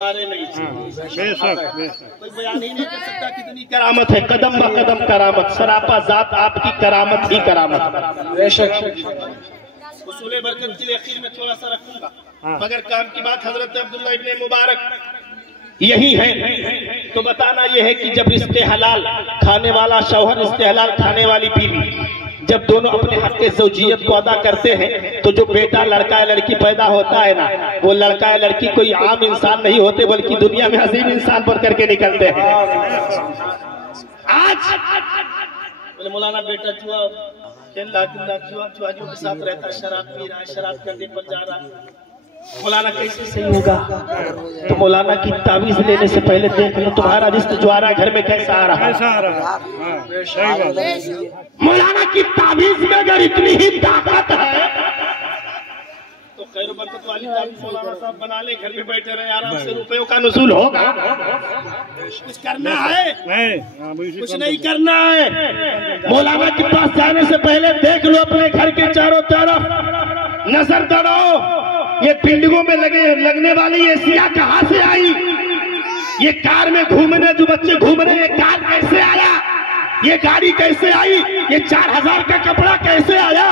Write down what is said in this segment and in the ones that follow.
नहीं कोई बयान ही नहीं कर सकता कितनी करामत है। कदम ब कदम करामत, सरापा जात आपकी करामत ही करामत। उसूले बरकत के लिए आखिर में थोड़ा सा रखूंगा, मगर काम की बात हजरत अब्दुल्लाह इब्न मुबारक यही है। तो बताना यह है कि जब रिश्ते हलाल खाने वाला शौहर, रिश्ते हलाल खाने वाली बीवी, जब दोनों अपने हक के ज़ौजियत को अदा करते हैं तो जो बेटा लड़का या लड़की पैदा होता है ना, वो लड़का या लड़की कोई आम इंसान नहीं होते, बल्कि दुनिया में अजीम इंसान बन करके निकलते हैं। आज बोले मौलाना बेटा जुआ खेल रहा, जुआरियों के साथ रहता है, शराब पी रहा है, शराब करने पर जा रहा है, मौलाना कैसे सही होगा? तो मौलाना की तावीज लेने से पहले देख लो तुम्हारा रिश्ता जुआरा घर में कैसा आ रहा है। मौलाना की तावीज में अगर इतनी ही ताकत है तो खैर बरकत वाली तावीज मौलाना साहब बना ले, घर में बैठे रहे आराम से, रुपयों का नुसूल होगा। कुछ करना है? कुछ नहीं करना है। मौलाना के पास जाने से पहले देख लो अपने घर के चारों तरफ, नजर दौड़ाओ, ये बिल्डिंगों में लगने वाली ये एसिया कहाँ से आई? ये कार में घूमने जो बच्चे घूम रहे हैं, कार कैसे आया? ये गाड़ी कैसे आई? ये 4000 का कपड़ा कैसे आया?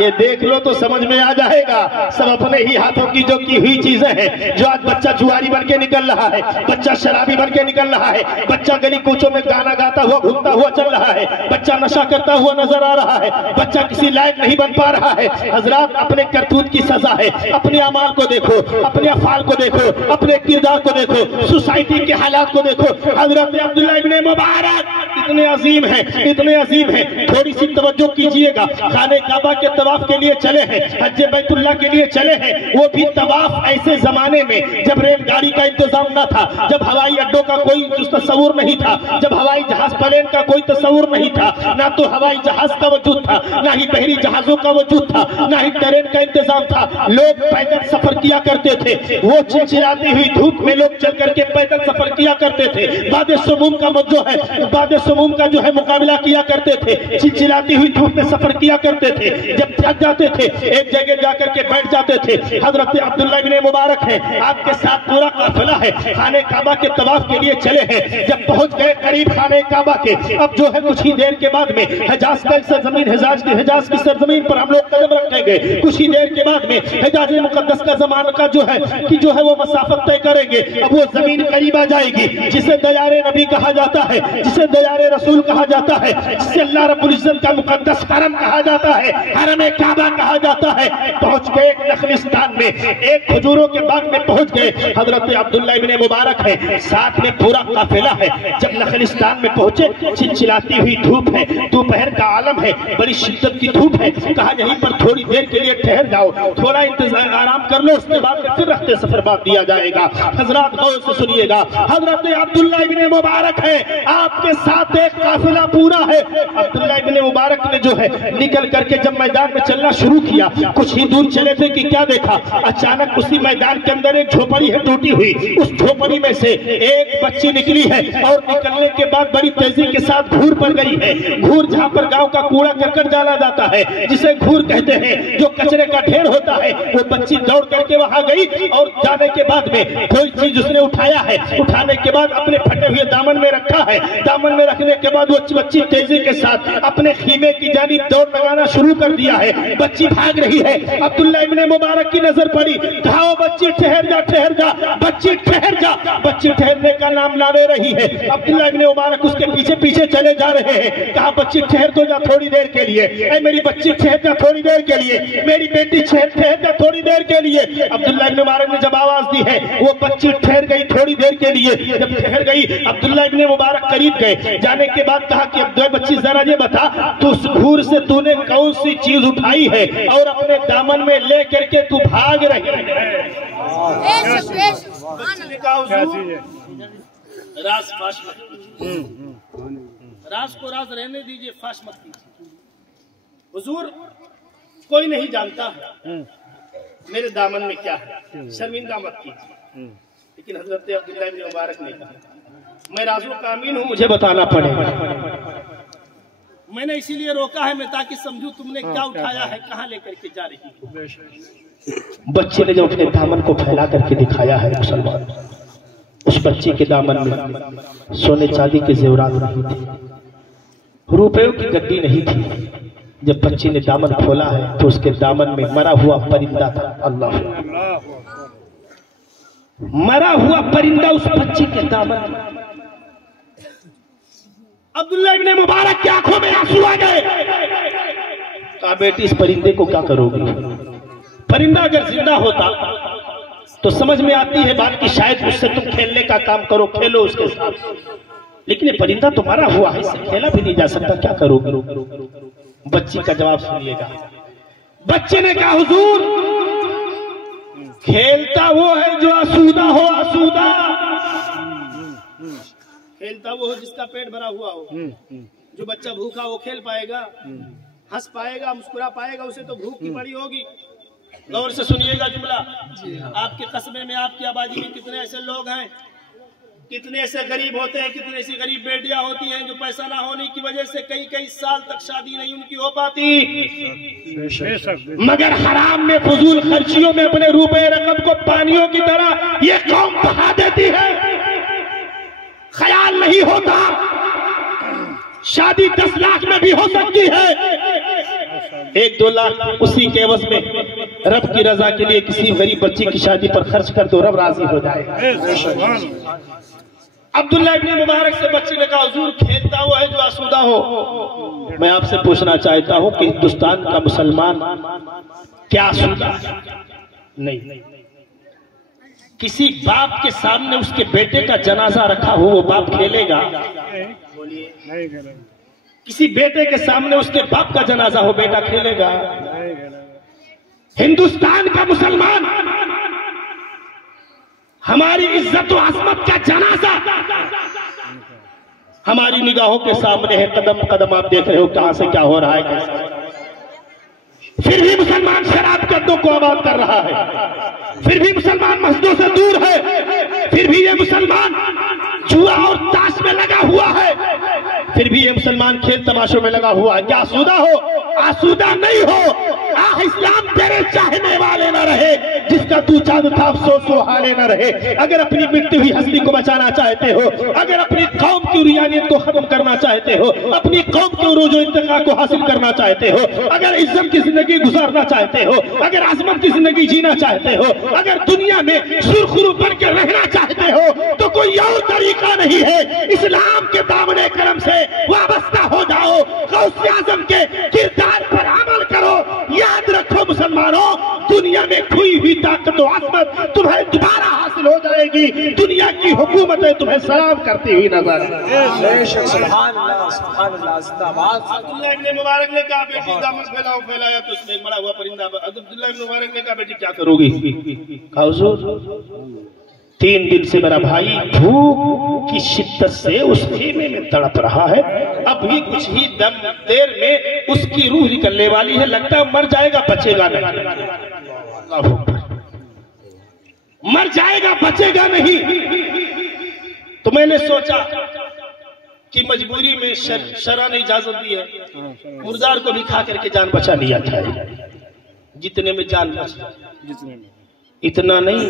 ये देख लो तो समझ में आ जाएगा। सब अपने ही हाथों की जो की हुई चीजें हैं। जो आज बच्चा जुआरी बन के निकल रहा है, बच्चा शराबी बन के निकल रहा है, बच्चा गली कूचों में गाना गाता हुआ घूमता हुआ चल रहा है, बच्चा नशा करता हुआ नजर आ रहा है, बच्चा किसी लायक नहीं बन पा रहा है। हजरात, अपने करतूत की सजा है। अपने अमाल को देखो, अपने अफाल को देखो, अपने किरदार को देखो, सोसाइटी के हालात को देखो। हजरत अब्दुल्लाह इब्न मुबारक इतने अजीम है, इतने अजीम है। थोड़ी सी तवज्जो कीजिएगा। खाने काबा के तवाफ के लिए चले हैं, हज बैतुल्लाह के लिए चले हैं, वो भी तवाफ ऐसे जमाने में जब रेलगाड़ी का इंतजाम न था, जब हवाई अड्डों का कोई तस्वुर नहीं था, जब हवाई जहाज प्लेन का कोई तस्वुर नहीं था, ना तो हवाई जहाज का वजूद था, ना ही बहरी जहाजों का वजूद था, ना ही ट्रेन का इंतजाम था। लोग पैदल सफर किया करते थे। वो चिलचिलाती हुई धूप में लोग चल करके पैदल सफर किया करते थे। बाद सुमूम का जो है, बाद सुमूम का जो है मुकाबला किया करते थे। चिलचिलाती हुई धूप में सफर किया करते थे। जब थक जाते थे एक जगह जाकर के बैठ जाते थे। हजरत अब्दुल्लाह इब्न मुबारक है, आपके साथ पूरा काफिला है, खाने काबा के तवाफ के लिए चले हैं। जब पहुंच गए करीब खाने काबा के, अब जो है कुछ ही देर के बाद में हिजाज का सरजमीन, हिजाज की सरजमीन पर हम लोग कदम रखेंगे। कुछ ही देर के बाद में हिजाज मुकद्दस का जमाना का जो है कि जो है वो मसाफत तय करेंगे। अब वो जमीन करीब आ जाएगी जिसे दयारे नबी कहा जाता है, जिसे दयारे रसूल कहा जाता है, जिसे अल्लाह रब्बुल इज्जत का मुकद्दस हरम कहा जाता है, हरम काबा कहा जाता है। पहुंच गए नखलिस्तान में, एक खजूरों के बाग में पहुंच गए। हजरत अब्दुल्लाह इब्न मुबारक है, साथ में पूरा काफिला है। जब नखलिस्तान में पहुंचे, चिलचिलाती हुई धूप है, दोपहर का आलम है, बड़ी शिद्दत की धूप है। कहा यहीं पर थोड़ी देर के लिए ठहर जाओ, थोड़ा इंतजार आराम कर लो, उसके बाद फिर रखते सफर बात दिया जाएगा। हजरत गौर से सुनिएगा, हजरत अब्दुल्लाह इब्न मुबारक है, आपके साथ एक काफिला पूरा है। अब्दुल्लाह इब्न मुबारक ने जो है निकल करके जब मैदान में चलना शुरू किया, कुछ ही दूर चले थे कि क्या देखा, अचानक उसी मैदान के अंदर एक झोपड़ी है टूटी हुई। उस झोपड़ी में से एक बच्ची निकली है और निकलने के बाद बड़ी तेजी के साथ घूर पर गई है। घूर जहाँ पर गांव का कूड़ा करकट डाला जाता है, जिसे घूर कहते हैं, जो कचरे का ढेर होता है, वो बच्ची दौड़ करके वहां गई और जाने के बाद में कोई चीज उसने उठाया है, उठाने के बाद अपने फटे हुए दामन में रखा है। दामन में रखने के बाद वो बच्ची तेजी के साथ अपने खीमे की जानिब दौड़ लगाना शुरू कर दिया है। बच्ची भाग रही है। अब्दुल्लाह इब्न मुबारक की नजर पड़ी, कहा ओ बच्ची ठहर जा, ठहर जा, बच्ची ठहर जा। बच्ची ठहरने का नाम ना ले रही है। अब्दुल्लाह इब्न मुबारक उसके पीछे पीछे चले जा रहे हैं। कहा बच्ची ठहर तो जा थोड़ी देर के लिए, ऐ मेरी बच्ची ठहर जा थोड़ी देर के लिए, मेरी बेटी ठहर जा थोड़ी देर के लिए। अब्दुल्लाह इब्न मुबारक ने जब आवाज दी है, वो बच्ची ठहर गई थोड़ी देर के लिए। जब ठहर गई, अब्दुल्लाह इब्न मुबारक करीब गए। जाने के बाद कहा कि अब बच्ची जरा ये बता, तो उस घूर से तूने कौन सी चीज उठाई है और अपने दामन में ले करके तू भाग रही है? राज फाश मत, राज को राज रहने दीजिए, फाश मत कीजिए। हुजूर, कोई नहीं जानता है मेरे दामन में क्या है, शर्मिंदा मत कीजिए। लेकिन हजरत अब्दुल्लाह इब्न मुबारक ने कहा, मैं राज़ो का अमीन हूँ, मुझे बताना पड़ेगा। मैंने इसीलिए रोका है, मैं ताकि समझूं तुमने क्या उठाया है, कहाँ लेकर के जा रही हो। बच्चे ने जब अपने दामन को फैला करके दिखाया है मुसलमान, उस बच्ची के दामन में सोने चांदी के जेवरात नहीं थे, रुपयों की गड्डी नहीं थी। जब बच्ची ने दामन खोला है तो उसके दामन में मरा हुआ परिंदा था। अल्लाह, मरा हुआ परिंदा उस बच्ची के दामन में। अब्दुल्लाह इब्ने मुबारक की आंखों में आंसू आ गए। कहा, बेटी इस परिंदे को क्या करोगी? परिंदा अगर जिंदा होता तो समझ में आती है बात कि शायद उससे तुम खेलने का काम करो, खेलो उसके साथ, लेकिन ये परिंदा तो मरा हुआ है, इससे खेला भी नहीं जा सकता, क्या करोगे? बच्ची का जवाब सुनिएगा। बच्चे ने कहा, हुजूर, खेलता वो है जो आसूदा हो, आसूदा। खेलता वो हो जिसका पेट भरा हुआ हो। जो बच्चा भूखा हो खेल पाएगा, हंस पाएगा, मुस्कुरा पाएगा, उसे तो भूख की पड़ी होगी। गौर से सुनिएगा जुमला। आपके कस्बे में, आपकी आबादी में कितने ऐसे लोग हैं, कितने ऐसे गरीब होते हैं, कितने ऐसी गरीब बेटियां होती हैं जो पैसा ना होने की वजह से कई कई साल तक शादी नहीं उनकी हो पाती, मगर हराम में, फजूल खर्चियों में अपने रुपए रकम को पानियों की तरह ये कौम बहा देती है। ख्याल नहीं होता शादी 10 लाख में भी हो सकती है, 1-2 लाख उसी के एवज में रब की रजा के लिए किसी गरीब बच्ची की शादी पर खर्च कर दो, रब राजी हो जाएगा। अब्दुल्लाह इब्ने मुबारक से बच्चे ने कहा, हुजूर, खेलता हुआ है जो आसूदा हो। मैं आपसे पूछना चाहता हूं कि हिंदुस्तान का मुसलमान क्या आसूदा नहीं? किसी बाप के सामने उसके बेटे का जनाजा रखा हो, वो बाप खेलेगा? किसी बेटे के सामने उसके बाप का जनाजा हो, बेटा खेलेगा? हिंदुस्तान का मुसलमान हमारी इज्जत और अजमत का जनाजा हमारी निगाहों के सामने है, कदम कदम आप देख रहे हो कहां से क्या हो रहा है, कैसा। फिर भी मुसलमान शराब के अड्डों को आबाद कर रहा है, फिर भी मुसलमान मस्जिदों से दूर है, फिर भी ये मुसलमान जुआ और ताश में लगा हुआ है, फिर भी ये मुसलमान खेल तमाशों में लगा हुआ है। क्या आसूदा हो? आसूदा नहीं हो। इस्लाम तेरे चाहने वाले न रहे, जिसका तू चांद था अफसोस वो हाले न रहे। अगर अपनी मिटती हुई हस्ती को बचाना चाहते हो, अगर अपनी कौम की रुयानियत को खत्म करना चाहते हो, अपनी कौम के रोजो इंतका को हासिल करना चाहते हो, अगर इज्जत की जिंदगी गुजारना चाहते हो, अगर आजमत की जिंदगी जीना चाहते हो, अगर दुनिया में सुरखरू बन के रहना चाहते हो, तो कोई और तरीका नहीं है। इस्लाम के दामने करम से वाबस्ता हो जाओ, गौसे आजम के किरदार पर अमल करो। याद रखो मुसलमानों, दुनिया में खोई हुई ताकत और आजमत तुम्हें दोबारा हासिल हो जाएगी। दुनिया की हुकूमतें तुम्हें सलाम करती हुई नजर आएंगी। सुभान अल्लाह, सुभान अल्लाह, जिंदाबाद। अब्दुल्लाह इब्ने मुबारक ने कहा, बेटी दामन फैलाओ, फैलाया तो उसमें एक बड़ा हुआ परिंदा। अब्दुल्लाह इब्ने मुबारक ने कहा, बेटी क्या करोगी? कहा, हुजूर, 3 दिन से मेरा भाई भूख की शिद्दत से उस खेमे में तड़प रहा है, अभी कुछ ही देर में उसकी रूह निकलने वाली है, लगता है मर जाएगा, बचेगा नहीं। मर जाएगा, बचेगा नहीं। तो मैंने सोचा कि मजबूरी में शरअ ने इजाजत दी है, मुर्दार को भी खा करके जान बचा लिया जाए, जितने में जान बचा, इतना नहीं।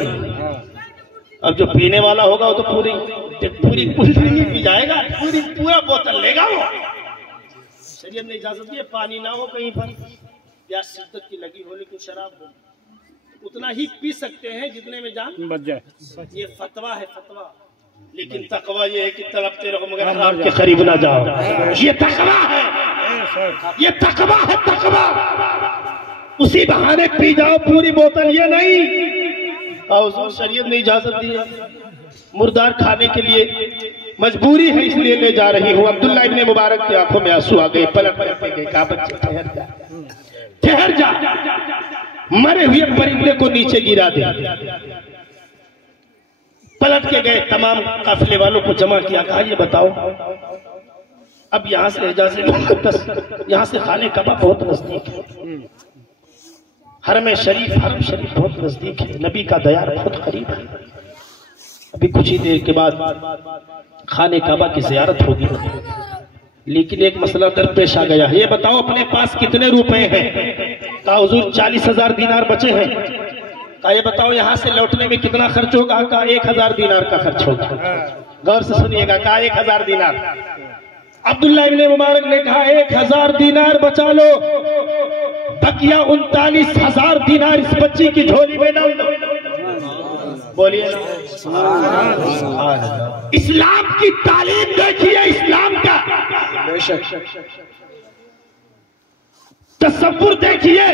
अब जो पीने वाला होगा वो तो पूरी पी जाएगा, पूरा बोतल लेगा वो। शरीयत ने इजाजत दी है, पानी ना हो कहीं पर, प्यास शिद्दत की लगी हो, लेकिन शराब हो, उतना ही पी सकते हैं जितने में जान बच जाए। ये फतवा है, फतवा। लेकिन तकवा ये है कि तड़पते रहो मगर हराम के करीब ना जाओ। ये तकवा है, ये तकवा है, तकवा। उसी बहाने पी जाओ पूरी बोतल, ये नहीं। और शरीयत ने इजाजत दी है, मुर्दार खाने के लिए मजबूरी है, इसलिए ले जा रही हूँ। अब्दुल्लाह इब्ने मुबारक की आंखों में आंसू आ गए, पलट पलट गए, कहा, बच्चे ठहर जा, ठहर जा, मरे हुए परिंदे को नीचे गिरा दे। पलट के गए, तमाम काफिले वालों को जमा किया, कहा, ये बताओ, अब यहाँ से यहाँ से खाने कबा बहुत नजदीक है, हरम शरीफ बहुत नजदीक है, नबी का दयार बहुत करीब है, अभी कुछ ही देर के बाद खाने काबा की जियारत होगी। लेकिन एक मसला दरपेश आ गया, ये बताओ अपने पास कितने रुपए हैं? कहा, हुजूर 40,000 दीनार बचे हैं। कहा ये बताओ यहाँ से लौटने में कितना खर्च होगा? कहा 1000 दीनार का खर्च होगा। गौर से सुनिएगा, कहा 1000 दीनार। अब्दुल्लाह इब्ने मुबारक ने कहा 1000 दीनार बचा लो, बकिया 39,000 दीनार इस बच्ची की झोली में डाल दो। बोलिए इस्लाम की तालीम देखिए, इस्लाम का तसव्वुर देखिए,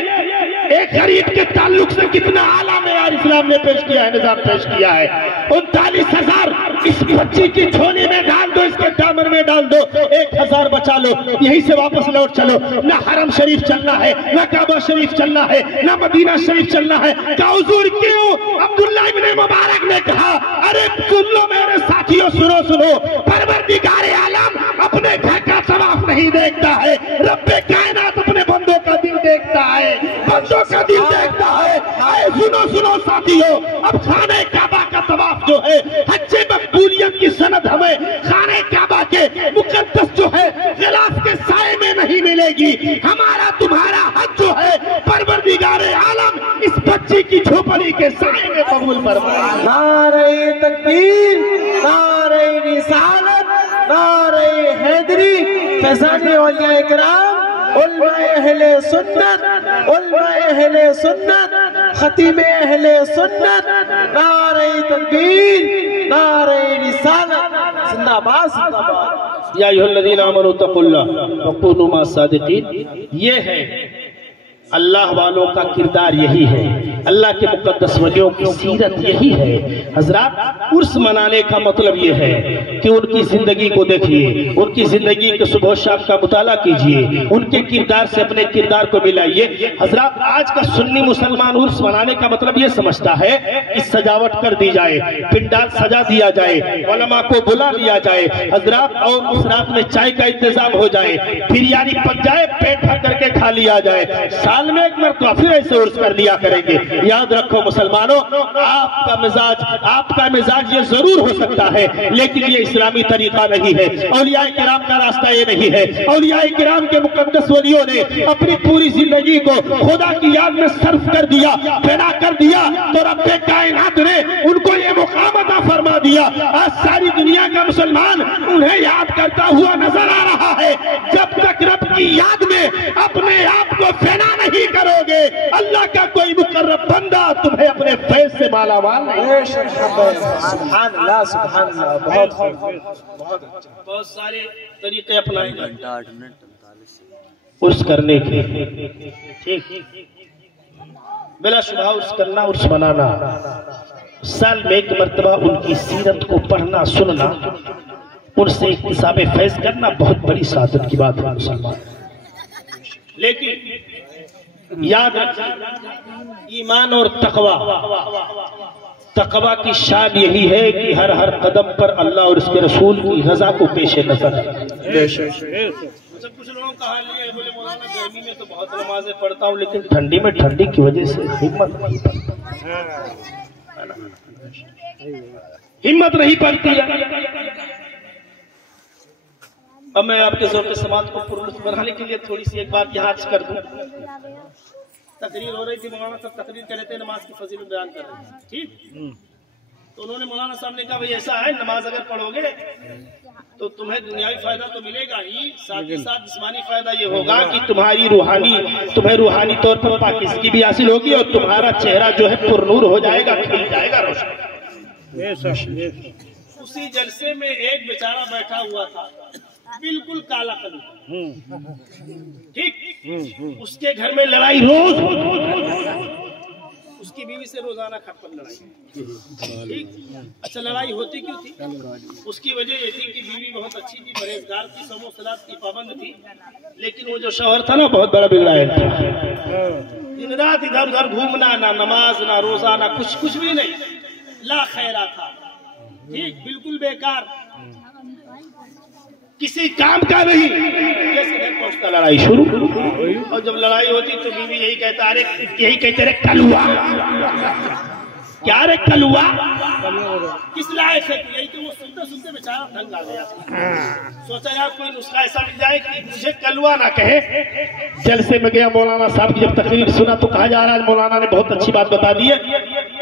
एक गरीब के ताल्लुक से कितना आला मेयार इस्लाम ने पेश किया है, निजाम पेश किया है। 39,000 इस बच्ची की झोली में डाल दो, इसके दामन में डाल दो, 1000 बचा लो, यहीं से वापस लौट चलो। ना हरम शरीफ चलना है, ना काबा शरीफ चलना है, ना मदीना शरीफ चलना है। क्या हुजूर क्यों? अब्दुल्लाह इब्ने मुबारक ने कहा अरे सुन लो मेरे साथियों, सुनो सुनो, परवरदिगार आलम अपने घर का तवाफ नहीं देखता है, रब्बे कायनात अपने बंदों का दिल देखता है, बंदों का दिल देखता है। आए सुनो सुनो साथियों, अब खाने काबा का तवाफ जो है, हज्जे मकबूलियत की सनद हमें खाने काबा के मुकद्दस जो है गिलाफ के साए में नहीं मिलेगी। हमारा तुम्हारा हज जो है परवरदिगार आलम इस बच्ची की झोपड़ी के साए में कबूल फरमाए। नारे तकबीर, नारे रिसालत, नारे हैदरी, फैज़ान औलिया इकराम, उलमाए अहले सुन्नत, उलमाए अहले सुन्नत, खतीब अहले सुन्नत, नारे तकबीर, नारे रिसालत, जिंदाबाद जिंदाबाद। या अय्युहल्लज़ीना आमनू तक़ुल्लाह व कूनू मअस सादिक़ीन। ये है अल्लाह वालों का किरदार, यही है अल्लाह के मुकद्दस वलियों की सीरत, यही है। हजरात उर्स मनाने का मतलब ये है कि उनकी जिंदगी को देखिए, उनकी जिंदगी के सुबह शाम का मुताला कीजिए, उनके किरदार से अपने किरदार को मिलाइए। हजरात आज का सुन्नी मुसलमान उर्स मनाने का मतलब ये समझता है कि सजावट कर दी जाए, पिंडाल सजा दिया जाए, उलमा को बुला लिया जाए हजरात, और उस रात में चाय का इंतजाम हो जाए, बिरयानी पक जाए, पेट भर करके खा लिया जाए, साल में एक मरतबा फिर ऐसे उर्स कर लिया करेंगे। याद रखो मुसलमानों, आपका मिजाज ये जरूर हो सकता है, लेकिन ये इस्लामी तरीका नहीं है, औलिया किराम का रास्ता ये नहीं है। औलिया किराम के मुकद्दस वलियों ने अपनी पूरी जिंदगी को खुदा की याद में सर्फ कर दिया, फना कर दिया, तो रब्बे कायनात ने उनको ये मुकाम अता फरमा दिया। आज सारी दुनिया का मुसलमान उन्हें याद करता हुआ नजर आ रहा है। जब तक रब की याद में अपने आप को फना नहीं करोगे, अल्लाह का कोई मुकर्रब बंदा तुम्हें अपने फैज से माला माल नहीं। सुभान अल्लाह, सुभान अल्लाह। बहुत सारे तरीके अपनाए उर्स करने के, ठीक बिला शुबह उर्स करना, उर्स मनाना, साल में एक मरतबा उनकी सीरत को पढ़ना सुनना, उनसे इक्तिसाबे फैज करना बहुत बड़ी सादत की बात है मुसलमान। लेकिन याद रखिए ईमान और तकवा की शान यही है कि हर हर कदम पर अल्लाह और उसके रसूल की रजा को पेश नजर है। कुछ लोगों का हाल ये है, बोले मौलाना गर्मी में तो बहुत नमाजें पढ़ता हूँ, लेकिन ठंडी में ठंडी की वजह से हिम्मत नहीं पड़ती है। अब मैं आपके ज़ौक़ समाज को पुरलुत्फ़ बनाने के लिए थोड़ी सी एक बात यहाँ अर्ज कर दूं। तकरीर हो रही थी, मौलाना साहब तकरीर कर रहे थे, नमाज की फजीलत बयान कर रहे थे, ठीक। तो उन्होंने मौलाना साहब ने कहा भाई ऐसा है, नमाज अगर पढ़ोगे तो तुम्हें दुनियावी फायदा तो मिलेगा ही, साथ ही साथ जिस्मानी फायदा ये होगा कि तुम्हें रूहानी तौर पर पाकीज़गी भी हासिल होगी और तुम्हारा चेहरा जो है पुरनूर हो जाएगा, खिल जाएगा, रोशन। उसी जलसे में एक बेचारा बैठा हुआ था, बिल्कुल काला कलू, ठीक। उसके घर में लड़ाई रोज, उसकी बीवी से रोजाना खटपट लड़ाई, ठीक। अच्छा लड़ाई होती क्यों थी? उसकी वजह ये थी कि बीवी बहुत अच्छी थी, परहेजगार थी, समो सलात की पाबंद थी, लेकिन वो जो शौहर था ना बहुत बड़ा बिगड़ायल था। दिन रात इधर उधर घूमना, ना नमाज ना रोजा ना कुछ भी नहीं, ला खैरा था, ठीक, बिल्कुल बेकार, किसी काम का नहीं। जैसे घर पहुंचता लड़ाई शुरू, और जब लड़ाई होती तो बीवी यही कहते रे कलुआ, क्या रे कलुआ, किस लायक है? यही तो वो सुनते सुनते बेचारा तंग आ गया। सोचा यार कोई नुस्खा ऐसा मिल जाए कि मुझे कलुआ ना कहे। जलसे में गया, मौलाना साहब की जब तकरीर सुना तो कहा जा रहा है मौलाना ने बहुत अच्छी बात बता दी है,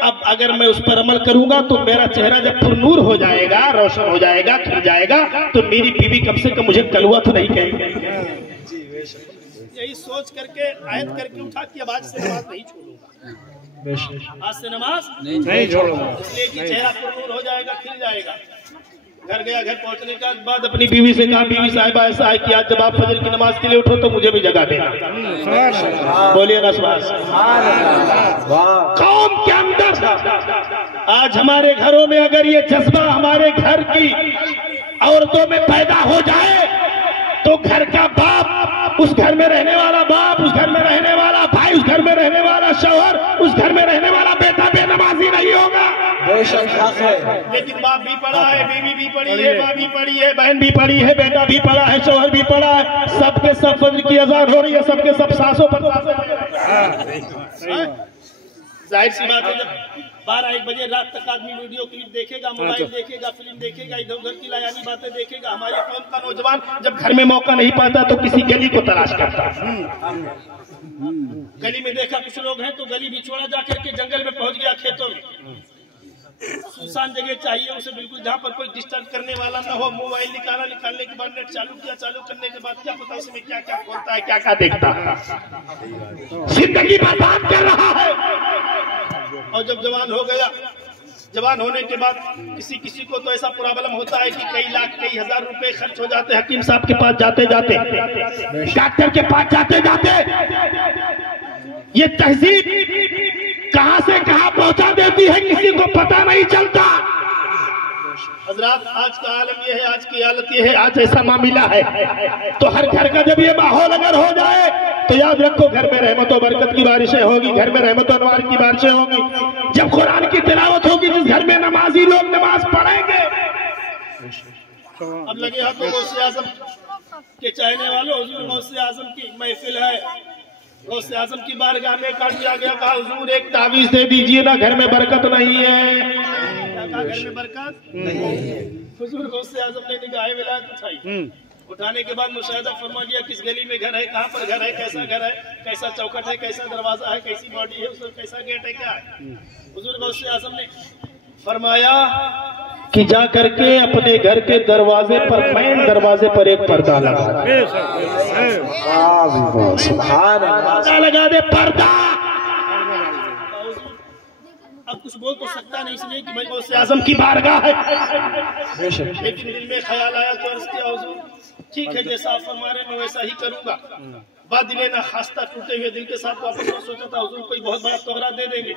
अब अगर मैं उस पर अमल करूंगा तो मेरा चेहरा जब पुरनूर हो जाएगा, रोशन हो जाएगा, खिल जाएगा, तो मेरी बीवी कम से कम मुझे कलवा तो नहीं कहेगी। यही सोच करके आयत करके उठा कि अब आज से नमाज नहीं छोड़ूंगा, आज से नमाज नहीं छोड़ूंगा, इसलिए कि चेहरा पुरनूर हो जाएगा, खिल जाएगा। घर गया, घर पहुंचने के बाद अपनी बीवी से कहा, बीवी साहिबा ऐसा है कि आज जब आप फजर की नमाज के लिए उठो तो मुझे भी जगा देना। बोलिए ना कौम के अंदर आज हमारे घरों में अगर ये जज्बा हमारे घर की औरतों में पैदा हो जाए तो घर का बाप, उस घर में रहने वाला बाप, उस घर में रहने वाला भाई, उस घर में रहने वाला शौहर, उस घर में रहने वाला बेटा बेनमाजी नहीं होगा। लेकिन बाप भी पढ़ा है, बीवी भी पढ़ी है, माँ भी पढ़ी है, बहन भी पढ़ी है, बेटा भी पढ़ा है, शौहर भी पढ़ा है, सबके सब फजर की अजान हो रही है, सबके सब सासों पर जाहिर सी बात है जब 12-1 बजे रात तक आदमी वीडियो क्लिप देखेगा, मोबाइल देखेगा, फिल्म देखेगा, इधर उधर की लायानी बातें देखेगा। हमारे कौम का नौजवान जब घर में मौका नहीं पाता तो किसी गली को तलाश करता। गली में देखा कुछ लोग हैं तो गली भी छोड़ा, जाकर के जंगल में पहुंच गया, खेतों में सुनसान जगह चाहिए उसे, बिल्कुल जहाँ पर कोई डिस्टर्ब करने वाला ना हो। मोबाइल निकालने के बाद नेट चालू किया, चालू करने के बाद क्या पता उसमें क्या क्या खोलता है, क्या क्या देखता है, जिंदगी बर्बाद कर रहा है। और जब जवान हो गया, जवान होने के बाद किसी को तो ऐसा प्रॉब्लम होता है कि कई लाख कई हजार रुपए खर्च हो जाते हैं हकीम साहब के पास जाते जाते, डॉक्टर के पास जाते जाते। ये तहजीब कहां से कहां पहुंचा देती है किसी को पता नहीं चलता। हजरात आज का आलम ये है, आज की हालत ये है, आज ऐसा मामला है। तो हर घर का जब ये माहौल अगर हो जाए तो याद रखो घर में रहमत और बरकत की बारिशें होगी, घर में रहमत और अनवार की बारिशें होगी। जब कुरान की तिलावत होगी, जिस घर में नमाजी लोग नमाज पढ़ेंगे। अब लगे हाथों गौसे आजम के चाहने वालों, हुजूर गौसे आजम की महफिल है, गौसे आजम की बारगाह में काट दिया गया, कहा हुजूर एक तावीज दे दीजिए ना, घर में बरकत नहीं है। क्या घर में बरकत नहीं? हुजूर गौसे आजम ने निगाह विलायत उठाई, उठाने के बाद मुशाहिदा फरमा लिया किस गली में घर है, कहाँ पर घर है, कैसा घर है, कैसा चौखट है, कैसा दरवाजा है, कैसी बॉडी है, उसमें कैसा गेट है, क्या है। हुजूर गौसे आजम ने फरमाया कि जा करके अपने घर के दरवाजे पर, मेन दरवाजे पर एक पर्दा लगा, पर्दा लगा दे, पर्दा। अब कुछ बोल तो सकता नहीं इसलिए कि भाई गौसे आजम की बारगाह है, लेकिन दिल में ख्याल आया तो अर्ज किया हुजूर ठीक है, जैसा आप फरमा रहे मैं वैसा ही करूंगा। बाद दिले ना खास्ता टूटे हुए दिल के साथ वापस सोचा था हुजूर कोई बहुत बड़ा तोहरा दे देंगे,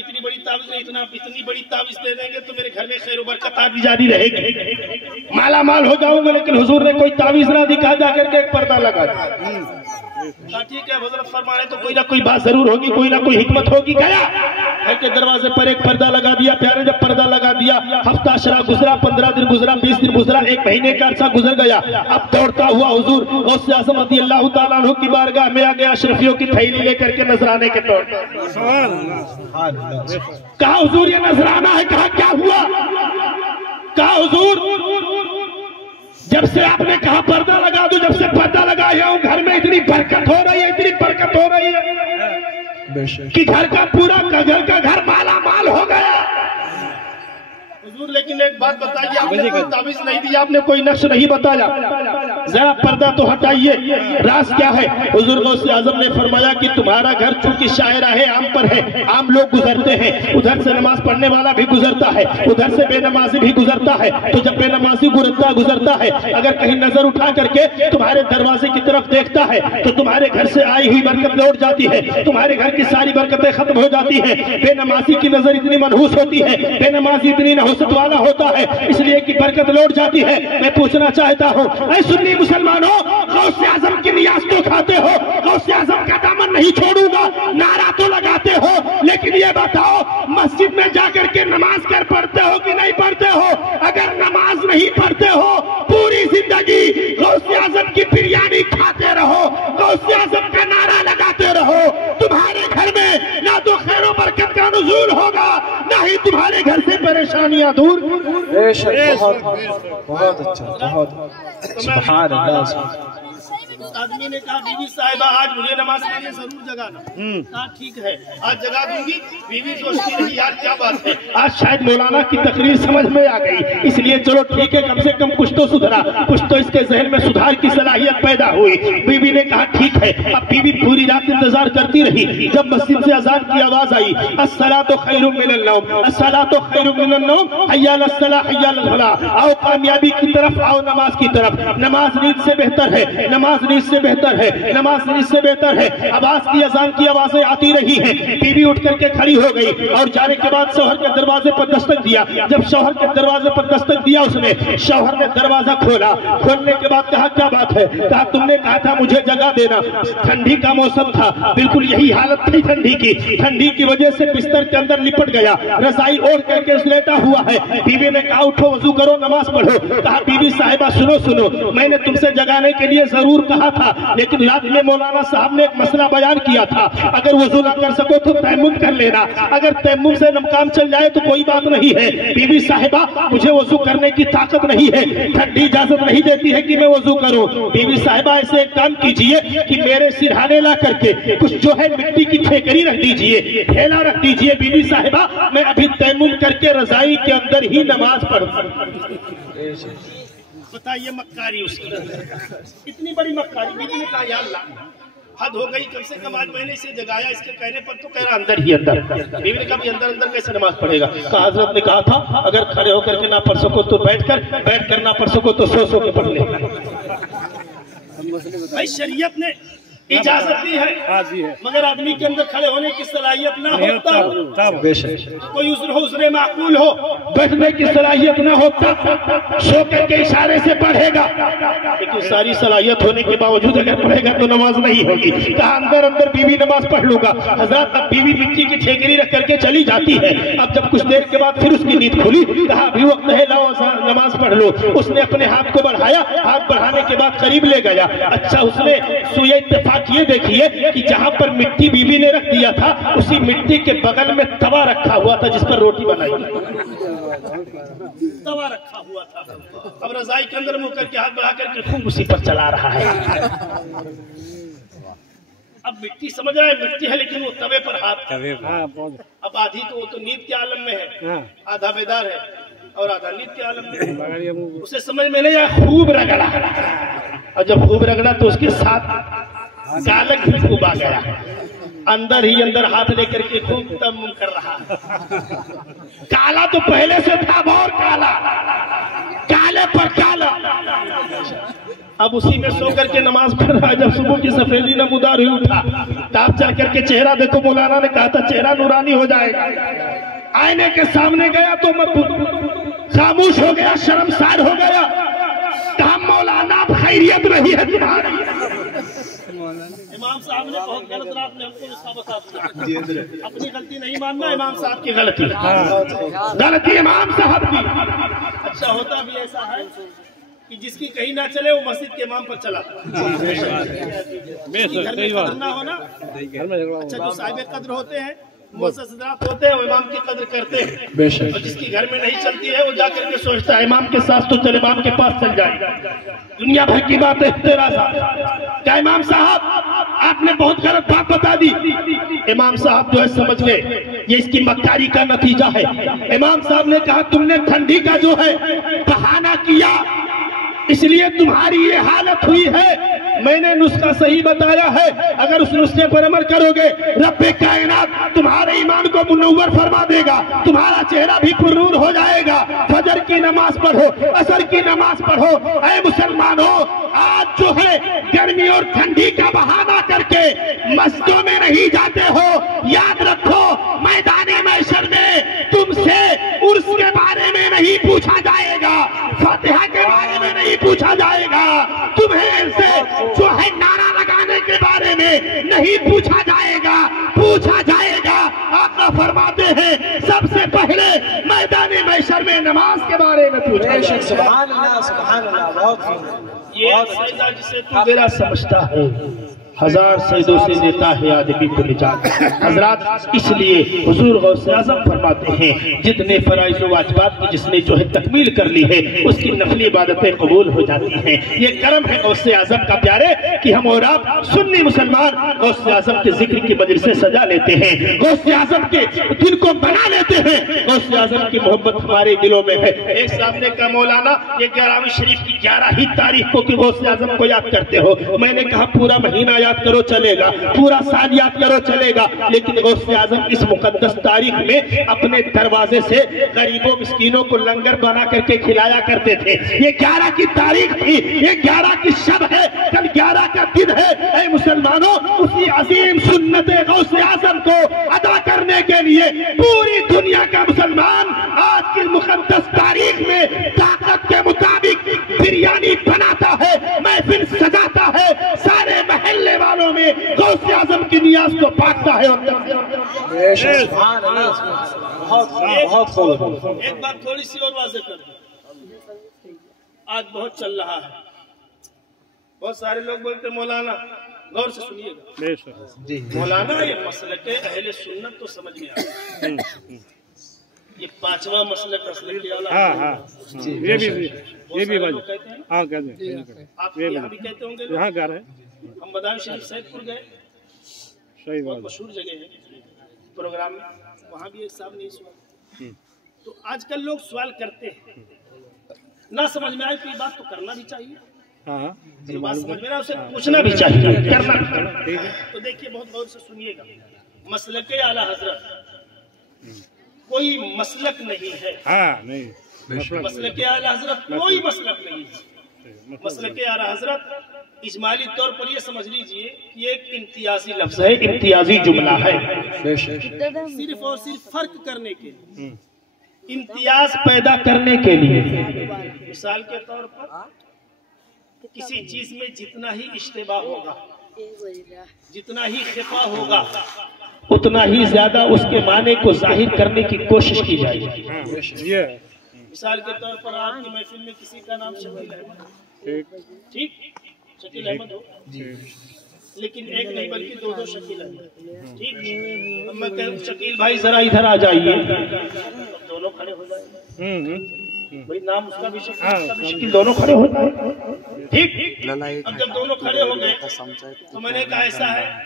इतनी बड़ी तावीज नहीं, इतनी बड़ी तावीज दे देंगे तो मेरे घर में खैर बरकत आती जारी रहेगी, माला माल हो जाऊंगा। लेकिन हुजूर ने कोई तावीज ना दिखा, जाकर के एक पर्दा लगा दिया। ठीक है हजरत फरमाने तो कोई ना कोई बात जरूर होगी, कोई ना कोई हिकमत होगी। गया घर के दरवाजे पर एक पर्दा लगा दिया। प्यारे जब पर्दा लगा दिया, हफ्ता अशरा गुजरा, 15 दिन गुजरा, 20 दिन गुजरा, 1 महीने का अर्सा गुजर गया। अब दौड़ता हुआ हुजूर गौसे आज़म रज़ियल्लाहु ताला अन्हु की बारगाह में आ गया, अशरफियों की थैली लेकर के नजराने के तौर पर। कहा हुजूर ये नजराना है, कहा क्या हुआ? कहा हुजूर जब से आपने कहा पर्दा लगा दो, जब से पर्दा लगाया हूं घर में इतनी बरकत हो रही है, इतनी बरकत हो रही है कि घर का पूरा घर माला माल हो गया। हुजूर लेकिन एक बात बताइए, आपने कोई तावीज नहीं दिया, आपने कोई नक्श नहीं बताया, जरा पर्दा तो हटाइए, राज क्या है? हुजूर गौसे आज़म ने फरमाया कि तुम्हारा घर चूंकि शायराहे आम पर है, आम लोग गुजरते हैं, उधर से नमाज पढ़ने वाला भी गुजरता है, उधर से बेनमाजी भी गुजरता है। तो जब बेनमाजी गुजरता है, अगर कहीं नजर उठा करके तुम्हारे दरवाजे की तरफ देखता है तो तुम्हारे घर से आई हुई बरकत लौट जाती है, तुम्हारे घर की सारी बरकतें खत्म हो जाती है। बेनमाजी की नजर इतनी मनहूस होती है, बेनमाजी इतनी नहुसत वाला होता है, इसलिए कि बरकत लौट जाती है। मैं पूछना चाहता हूँ, ऐ सुन्नी मुसलमानों, गौसे आज़म की नियाज़ तो खाते हो, गौसे आज़म का दामन नहीं छोड़ूंगा नारा तो लगाते हो, लेकिन ये बताओ मस्जिद में जाकर के नमाज कर पढ़ते हो कि नहीं पढ़ते हो? अगर नमाज नहीं पढ़ते हो, पूरी जिंदगी गौसे आज़म की बिरयानी खाते रहो, गौसे आज़म का नारा लगाते रहो, तुम्हारे घर में ना तो खैर बरकत का नुज़ूल होगा, ना ही तुम्हारे घर से परेशानियां दूर। बहुत अच्छा, बहुत सुभान अल्लाह। उस आदमी ने कहा बीवी साहिबा आज मुझे नमाज के लिए जरूर जगाना। कहा ठीक है आज जगा दूंगी। बीवी सोचती रही यार क्या बात है, आज शायद मौलाना की तकरीर समझ में आ गई, इसलिए चलो ठीक है कम से कम कुछ तो सुधरा, कुछ तो इसके जहन में सुधार की सलाहियत पैदा हुई। बीवी ने कहा ठीक है। अब बीवी पूरी रात इंतजार करती रही। जब मस्जिद से अजान की आवाज आई, अस्सलातु खैरुम मिनन नौम, अस्सलातु खैरुम मिनन नौम, हय्या अलस सलाह हय्या अलल फलाह, आओ कामयाबी की तरफ, आओ नमाज की तरफ। नमाज नींद से बेहतर है, नमाज नींद से बेहतर है, नमाज नींद से बेहतर है। आवाज की अजान की आवाजें आती रही हैं। बीवी उठ करके खड़ी हो गई और जाने के बाद शौहर के दरवाजे पर दस्तक दिया। जब शौहर के दरवाजे पर दस्तक दिया उसने, शौहर ने दरवाजा खोला। खोलने के बाद कहा क्या बात है? कहा तुमने कहा था मुझे जगा देना। ठंडी का मौसम था, बिल्कुल यही हालत थी ठंडी की। ठंडी की वजह से बिस्तर के अंदर लिपट गया, रजाई ओढ़ करके लेटा हुआ है। बीवी ने कहा उठो वजू करो नमाज पढ़ो। कहा बीवी साहिबा सुनो सुनो, मैंने तुमसे जगाने के लिए जरूर कहा था, लेकिन रात में मौलाना साहब ने एक मसला बयान किया था, अगर वजू न कर सको तो तयम्मुम कर लेना, अगर तयम्मुम से काम चल जाए तो कोई बात नहीं है। बीवी साहिबा मुझे वजू करने की ताकत नहीं है, ठंडी इजाजत नहीं देती है कि मैं वजू करूं। बीवी साहिबा ऐसे एक काम कीजिए कि मेरे सिरहाने ला करके कुछ जो है मिट्टी की ठेकरी रख दीजिए, ठेला रख दीजिए। बीवी साहिबा मैं अभी तयम्मुम करके रजाई के अंदर ही नमाज पढ़ूं। बताइए मक्कारी उसकी, इतनी बड़ी मक्कारी। बीवी ने कहा या अल्लाह हद हो गई, कम से कम आज मैंने इसे जगाया, इसके कहने पर तो कह रहा अंदर ही अंदर। बीवी ने कहा अंदर अंदर कैसे नमाज पढ़ेगा? कहा हजरत ने कहा था अगर खड़े होकर के ना पढ़ सको तो बैठ कर ना पढ़ सको तो सो के पढ़ लेना। भाई शरीयत ने इजाजत दी है, मगर आदमी के अंदर खड़े होने की सलाहियत ना होता, कोई उज़्र माकूल हो, बैठने की सलाहियत ना होता, सो करके इशारे से पढ़ेगा, लेकिन सारी सलाहियत होने के बावजूद अगर पढ़ेगा तो नमाज नहीं होगी। कहा अंदर अंदर बीवी नमाज पढ़ लूंगा। हजरत अब बीवी मिट्टी की ठेकरी रख करके चली जाती है। अब जब कुछ देर के बाद फिर उसकी नींद खुली, कहा अभी वक्त है लाओ नमाज पढ़ लो। उसने अपने हाथ को बढ़ाया, हाथ बढ़ाने के बाद करीब ले गया। अच्छा उसने सुई इत्तेफाक ये देखिए कि जहां पर मिट्टी बीवी ने रख दिया था उसी मिट्टी के बगल में तवा रखा हुआ था जिस पर रोटी बनाई, तवा रखा हुआ था। अब रजाई के अंदर मुंह करके हाथ बढ़ा करके खूब उसी पर चला रहा है। अब मिट्टी समझ रहा है मिट्टी है, लेकिन वो तवे पर हाथ। अब आधी तो वो तो नींद के आलम में है, आधा बेदार है और आधा नींद के आलम में। उसे समझ में नहीं आया, खूब रगड़ा, और जब खूब रगड़ा तो उसके साथ गालक भी खूब आ गया। अंदर ही अंदर हाथ लेकर के खूब तयम्मुम कर रहा। काला तो पहले से था, और काला, काले पर काला। अब उसी में सो करके नमाज पढ़ रहा है। जब सुबह की सफेदी नमूदार हुई उठा, ताप चल करके चेहरा देखो, मौलाना ने कहा था चेहरा नूरानी हो जाएगा। आईने के सामने गया तो खामोश हो गया, शर्मसार हो गया। कहा मौलाना खैरियत रही है तुम्हारी। इमाम साहब ने बहुत गलत रात में हमको इसका बता दिया। अपनी गलती नहीं मानना, इमाम साहब की गलती, गलती इमाम साहब की। अच्छा होता भी ऐसा है कि जिसकी कहीं ना चले वो मस्जिद के इमाम पर चला। घर में कदर ना होना। अच्छा जो साहिब कद्र होते हैं, मुअज़्ज़ज़ होते हैं, वो इमाम की कद्र करते हैं। और जिसकी घर में नहीं चलती है वो जाकर के सोचता है इमाम के साथ तो चल, इमाम के पास चल जाए। दुनिया भर की बात है तेरा साहब। क्या इमाम साहब आपने बहुत गलत बात बता दी? इमाम साहब जो है समझ गए ये इसकी मक्कारी का नतीजा है। इमाम साहब ने कहा तुमने ठंडी का जो है बहाना किया, इसलिए तुम्हारी ये हालत हुई है। मैंने नुस्खा सही बताया है, अगर उस नुस्खे पर अमल करोगे रब्बे कायनात तुम्हारे ईमान को मुनव्वर फरमा देगा, तुम्हारा चेहरा भी पुरनूर हो जाएगा। फजर की नमाज पढ़ो, असर की नमाज पढ़ो। ऐ मुसलमानों, आज जो है गर्मी और ठंडी का बहाना करके मस्जिदों में नहीं जाते हो, याद रखो मैदाने महशर में तुमसे उर्स के बारे में नहीं पूछा जाएगा, फातिहा के बारे में नहीं पूछा जाएगा, तुम्हें ऐसे जो है नारा लगाने के बारे में नहीं पूछा जाएगा। पूछा जाएगा, आका फरमाते हैं सबसे पहले मैदानी महशर में नमाज के बारे में पूछा। सुभान अल्लाह, सुभान अल्लाह। बहुत ये फायदा जिसे तू मेरा समझता है, हजार सैदों से देता है आदमी को निजात। हजरात, इसलिए हुजूर गौसे आज़म फरमाते हैं जितने फराइज़ व वाजिबात की जिसने जो है तकमील कर ली है उसकी नफली इबादतें कबूल हो जाती हैं। ये करम है गौसे आज़म का प्यारे कि हम और आप सुन्नी मुसलमान गौसे आज़म के जिक्र की मजलिसें सजा लेते हैं, गौसे आज़म के दिल को बना लेते हैं, गौसे आज़म की मोहब्बत हमारे दिलों में है। एक सामने का मौलाना ये 11वीं शरीफ की 11 ही तारीख को कि गौसे आज़म को याद करते हो। मैंने कहा पूरा महीना याद करो चलेगा, पूरा साल याद करो चलेगा, लेकिन गौसे आज़म इस मुकद्दस तारीख में अपने दरवाजे से गरीबों मिस्कीनों को लंगर बना करके खिलाया करते थे। ये 11 की तारीख थी, ये 11 की शब है, कल 11 का दिन है। ऐ मुसलमानों, उसी अजीम सुन्नत गौसे आज़म को अदा करने के लिए पूरी दुनिया का मुसलमान आज की मुकद्दस तारीख में ताकत के मुताबिक बिरयानी बनाता है, महफिल सजाता है, सारे महल्ले वालों में गौसे आज़म की नियाज को बांटता है। बहुत एक बात थोड़ी सी और वाज़ेह कर दूं, आज बहुत चल रहा है, बहुत सारे लोग बोलते मौलाना, गौर से सुनिएगा मौलाना, ये मसलक अहले सुन्नत तो समझ में आया, ये 5वां मसलक वाला, ये भी कहते हैं, आप यहाँ भी कहते होंगे, यहाँ गा रहे हैं। हम बदायूं शरीफ सैदपुर गए, बहुत मशहूर जगह है, प्रोग्राम में वहाँ भी एक साहब ने सवाल, तो आजकल लोग सवाल करते हैं, ना समझ में आए तो ये बात तो करना भी चाहिए, जो बात समझ में ना उसे पूछना भी चाहिए, करना भी चाहिए। तो देखिए बहुत गौर से सुनिएगा, मसलक आला हजरत कोई मसलक नहीं है, मसलक आला हजरत कोई मसलक नहीं है। मसलक आला हजरत इजमाली तौर पर ये समझ लीजिए कि एक इम्तियाजी लफ्ज है, इम्तियाजी जुमला है, सिर्फ और सिर्फ फर्क करने के लिए, इम्तियाज पैदा करने के लिए। मिसाल के तौर पर किसी चीज में जितना ही इश्तिबाह होगा, जितना ही खिफा होगा, उतना ही ज्यादा उसके माने को जाहिर करने की कोशिश की जाएगी। मिसाल के तौर पर आपकी महफिल में किसी का नाम शकील अहमद, ठीक, शकील अहमद हो, लेकिन एक नहीं बल्कि दो शकील अहमद, ठीक। मैं कहूँ शकील भाई जरा इधर आ जाइए, दोनों खड़े हो जाएंगे, भाई नाम उसका भी शकील, दोनों खड़े हो जाए, ठीक। अब जब दोनों खड़े हो गए तो मैंने कहा ऐसा है,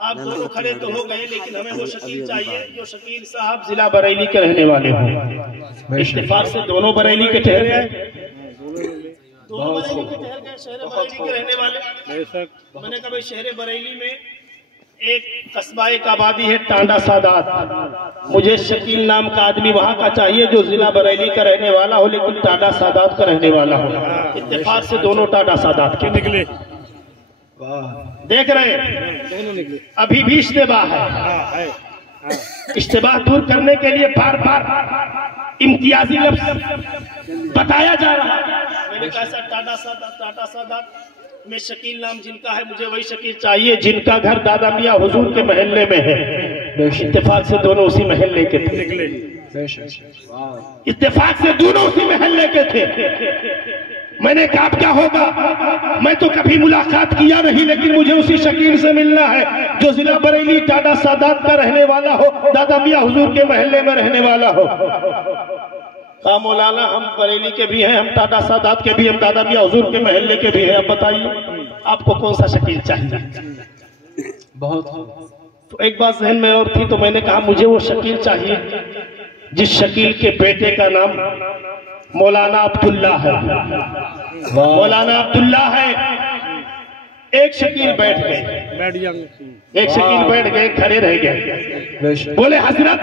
आप दोनों खड़े तो हो गए, लेकिन हमें वो शकील चाहिए जो शकील साहब जिला बरेली के रहने वाले हों। इत्तेफाक से दोनों बरेली के ठहरे हैं, दोनों बरेली के ठहर गए, शहर बरेली के रहने वाले। मैंने कहा भाई शहर बरेली में एक कस्बा एक आबादी है टांडा सादात, मुझे शकील नाम का आदमी वहाँ का चाहिए जो जिला बरेली का रहने वाला हो, लेकिन टांडा सादात का रहने वाला हो। इत्तेफाक से दोनों टांडा सादात के निकले, देख रहे हैं, अभी भी इश्तिबाह है। इश्तिबाह दूर करने के लिए बार बार इम्तियाजी लफ्ज बताया जा रहा है। मैंने कहा टाटा सादात में शकील नाम जिनका है, मुझे वही शकील चाहिए जिनका घर दादा मियाँ हुजूर के महल्ले में है। इत्तेफाक से दोनों उसी महल्ले के थे, इत्तेफाक से दोनों उसी महल्ले के थे। मैंने कहा क्या होगा, मैं तो कभी मुलाकात किया नहीं, लेकिन मुझे उसी शकील से मिलना है जो जिला बरेली टाटा सादात का रहने वाला हो, दादा मियाँ हुजूर के महल्ले में रहने वाला हो। कहा मौलाना हम बरेली के भी हैं, हम टाटा सादात के भी, हम दादा मियाँ हुजूर के महल्ले के भी हैं, अब बताइए आपको कौन सा शकील चाहिए। बहुत तो एक बात जहन में और थी, तो मैंने कहा मुझे वो शकील चाहिए जिस शकील के बेटे का नाम मौलाना अब्दुल्ला है। मौलाना अब्दुल्ला है। एक शकील बैठ गए, एक शकील बैठ गए, खड़े रह गए, बोले हजरत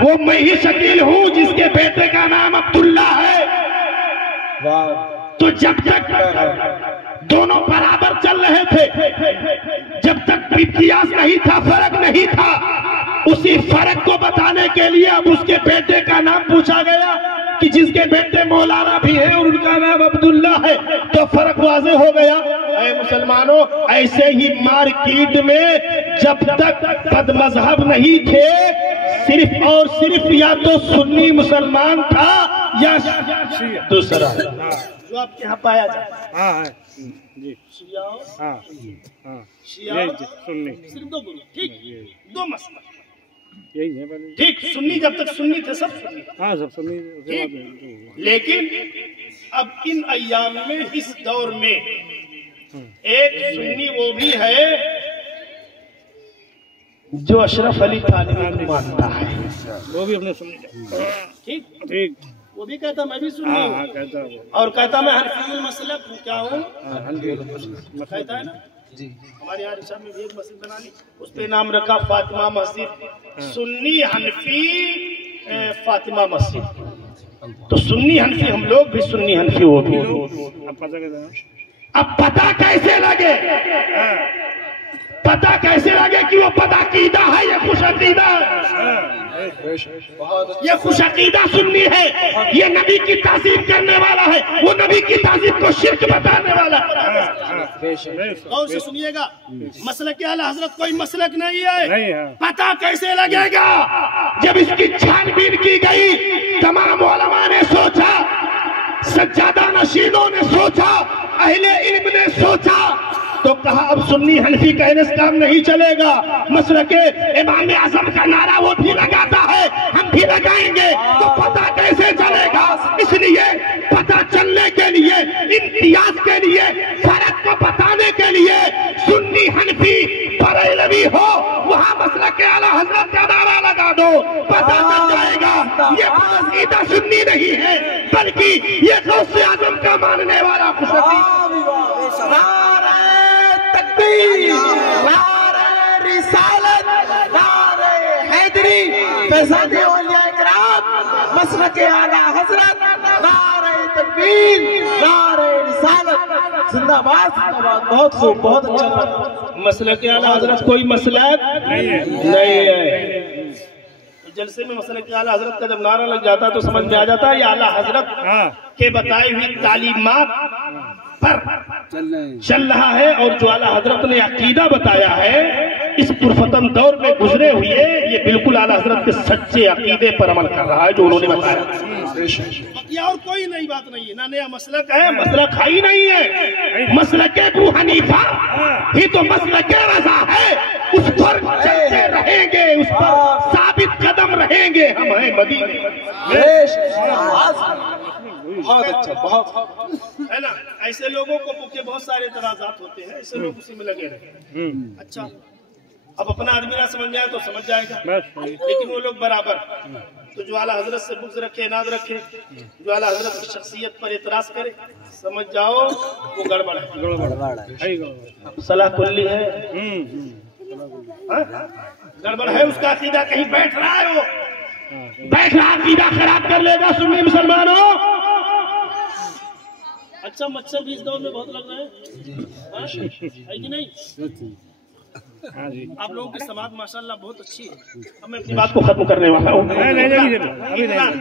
वो मैं ही शकील हूँ जिसके बेटे का नाम अब्दुल्ला है। तो जब तक दोनों बराबर चल रहे थे, जब तक इम्तियाज नहीं था, फर्क नहीं था, उसी फर्क को बताने के लिए अब उसके बेटे का नाम पूछा गया कि जिसके बेटे मौलाना भी है और उनका नाम अब्दुल्ला है, तो फर्क वाज़े हो गया। ऐ मुसलमानों, ऐसे ही मार्केट में जब तक बदमज़हब नहीं थे, सिर्फ और सिर्फ या तो सुन्नी मुसलमान था या दूसरा, जो आपके यहाँ पाया जाता है। हाँ है जी। शियाओं, हाँ हाँ शियाओं, यही सुन्नी, सिर्फ दो गुरु, ठीक, दो मसला, यही है पहले। ठीक। सुन्नी जब तक सुन्नी थे सब सुन्नी, हाँ सब सुन्नी। ठीक। लेकिन अब इन अय्याम में, इस दौर में एक सुन्नी वो भी है जो अशरफ अली थानवी को मानता है, वो भी अपने सुन्नी, ठीक ठीक। वो भी कहता मैं भी सुन्नी हाँ हूँ, हाँ कहता है वो। और कहता मैं हनफी मसलक हूँ, क्या हूँ, कहता है ना। हमारे यहाँ रिशा में भी एक मस्जिद बना ली, उस पे नाम रखा फातिमा मस्जिद, सुन्नी हनफी फातिमा मस्जिद। तो सुन्नी हनफी हम लोग भी, सुन्नी हनफी वो भी। अब पता कैसे है? अब पता कैसे लगे, पता कैसे लगे कि वो पदाकीदा है या खुशअकीदा है? ये खुशअकीदा सुन्नी है, ये नबी की ताज़ीम करने वाला है, वो नबी की ताज़ीम को शिर्क बताने वाला है। गौर से सुनिएगा, मसलक आला हजरत कोई मसलक नहीं है। पता कैसे लगेगा? जब इसकी छानबीन की गई, तमाम उलमा ने सोचा, सज्जादा नशीनों ने सोचा, अहले इल्म ने सोचा, तो कहा अब सुन्नी हनफी कहने से काम नहीं चलेगा। मसलके इमाम आज़म का नारा वो भी लगाता है, हम भी लगाएंगे, तो पता कैसे चलेगा? इसलिए पता चलने के लिए, इम्तियाज के लिए, फर्क को बताने के लिए, सुन्नी हनफी बरेलवी हो, वहाँ मसलके आला हजरत का नारा लगा दो, पता चल जाएगा ये पसंदीदा सुन्नी नहीं है, बल्कि ये गौसे आज़म का मानने वाला रिसालत, नारे हैदरी, फैज़ाने औलिया इकराम, मसलके आला हजरत, नारे तकबीर, नारे रिसालत, जिंदाबाद जिंदाबाद। बहुत खूब, बहुत अच्छा। मसलके आला हजरत कोई मसलक नहीं है। जलसे में मसलके आला हजरत का जब नारा लग जाता तो समझ में आ जाता है ये आला हजरत के बताई हुई तालीमात पर चल रहा है, और जो आला हजरत ने अकीदा बताया है इस पुरफतन दौर में गुजरे हुए, ये बिल्कुल आला हजरत के सच्चे अकीदे पर अमल कर रहा है जो उन्होंने बताया। ये और कोई नई बात नहीं है, ना नया मसलक है, मसलक ही नहीं है। मसलक अबू हनीफा ही तो मसलक रज़ा है, उस पर चलते रहेंगे, उस पर साबित कदम रहेंगे। हम हैं मदीने। बहुत अच्छा, बहुत है ना। ऐसे लोगों को बुके बहुत सारे तराजात होते हैं, ऐसे लोग उसी में लगे रहे। अच्छा, अब अपना आदमी ना समझ जाए तो समझ जाएगा, लेकिन वो लोग बराबर। तो जो आला हजरत से बुग़्ज़ रखे, नाज रखे, जो आला हजरत की शख्सियत पर एतराज करे, समझ जाओ वो गड़बड़ है, सलाह कुल्ली है, गड़बड़ है। उसका अकीदा कहीं बैठ रहा है, वो बैठ रहा अकीदा खराब कर लेगा सुन्नी मुसलमानों। अच्छा, मच्छर भी इस दौर में बहुत लग रहे हैं, है कि नहीं? हाँ जी। आप लोगों की समाज माशाल्लाह बहुत अच्छी है। अब मैं अपनी बात को खत्म करने वाला हूँ।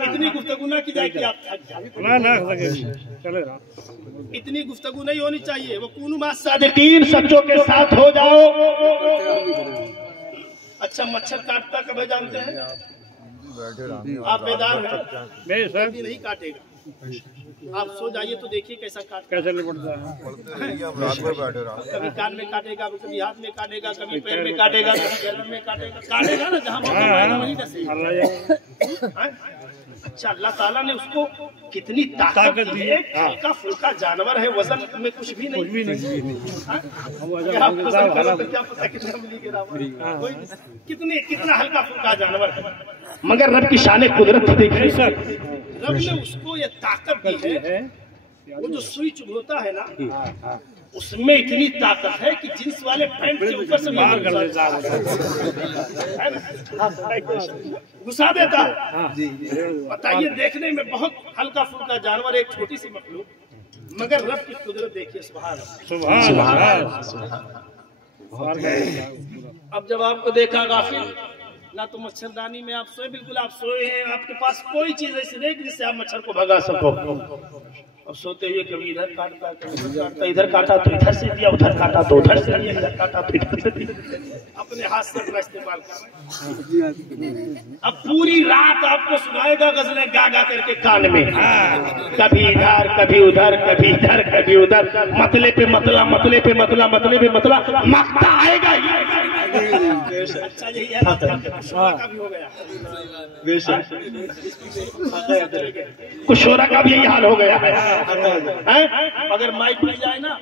इतनी गुफ्तगू ना की जाए कि आप इतनी गुफ्तगू नहीं होनी चाहिए। वो कूनू मा सादिकीन, सच्चों के साथ हो जाओ। अच्छा, मच्छर काटता कब है जानते हैं? आप बेदार हैं, नहीं काटेगा। आप सो जाइए तो देखिए कैसा कैसे पड़ता है। कभी कान में काटेगा, कभी हाथ में काटेगा, कभी पैर में काटेगा, कभी गर्दन में काटेगा, काटेगा ना जहाँ वहीं डसेगा। अच्छा, अल्लाह ताला ने उसको कितनी ताकत दी है। हल्का फुल्का जानवर है, वजन में कुछ भी नहीं। कितना हल्का फुल्का जानवर है, मगर रब की शान कुदरत देखिए। रब ने उसको ये ताकत दी है। वो जो सुई चुभोता है ना, उसमें इतनी ताकत है कि जींस वाले पैंट के ऊपर से बाहर कर देता घुसा देता है। बताइए, देखने में बहुत हल्का फुल्का जानवर, एक छोटी सी मखलूक, मगर रब की कुदरत देखिए। सुभान अल्लाह। अब जब आपको देखा गाफिल, ना तो मच्छरदानी में आप सोए, बिल्कुल आप सोए हैं, आपके पास कोई चीज ऐसी नहीं जिससे आप मच्छर को भगा सको। अब सोते हुए कभी इधर काटता, कभी काटता, इधर काटा तो इधर से दिया, उधर काटा तो उधर से दिया, इधर काटा तो इधर से दिया, अपने हाथ से अपना इस्तेमाल कर रहे हैं। अब पूरी रात आपको सुनाएगा गजलें गा गा करके कान में, कभी इधर कभी उधर, कभी इधर कभी उधर, मतले पे मतला, मतले पे मतला, मतले पे मतला, मकता आएगा ही। अच्छा यही है, का भी हो गया, कुशोरा का भी यही हाल हो गया है। अगर माइक मिल जाए ना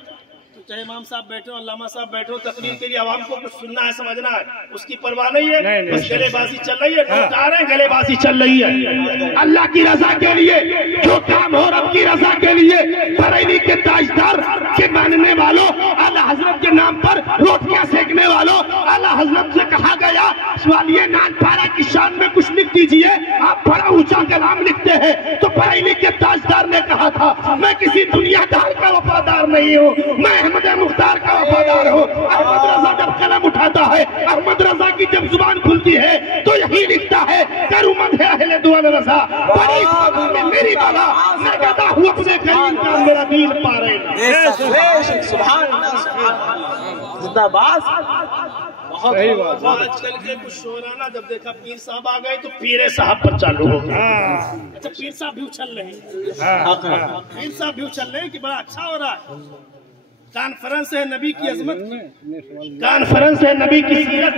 तो चाहे इमाम साहब बैठे हो, अल्लामा साहब बैठे हो, तकरीर के लिए आवाम को कुछ सुनना है, समझना है, उसकी परवाह नहीं है, बस गलेबाजी चल रही है, गा रहे हैं गलेबाजी चल रही है। अल्लाह की रजा के लिए जो काम हो, रब की रजा के लिए, बरेली के ताजदार के मानने वालों, आला हजरत के नाम पर रोटियां सेकने वालों, आला हजरत से कहा गया वालिए नानपारा की शान में कुछ लिख दीजिए, आप बड़ा ऊंचा कलाम लिखते हैं, तो बरेली के ताजदार ने कहा था मैं किसी दुनियादार का वफादार नहीं हूँ, मैं अहमद मुख्तार का वफादार हूँ। अहमद रजा जब कलम उठाता है, अहमद रजा की जब जुबान खुलती है तो यही लिखता है, करूमत है अहले दुआल रजा, बड़ी सभा में मेरी बाला, मैं गदा हूँ अपने करीम का, मेरा दीन पा रहे हैं। सुभान अल्लाह, जिंदाबाद। सही बात। आजकल के कुछ शोराना जब देखा पीर साहब आ गए तो पीरे साहब पर चालू हो गया। अच्छा पीर साहब भी उछल रहे हैं, पीर साहब भी उछल रहे हैं कि बड़ा अच्छा हो रहा है। कॉन्फ्रेंस है नबी की अजमत की, कॉन्फ्रेंस है नबी की सीरत,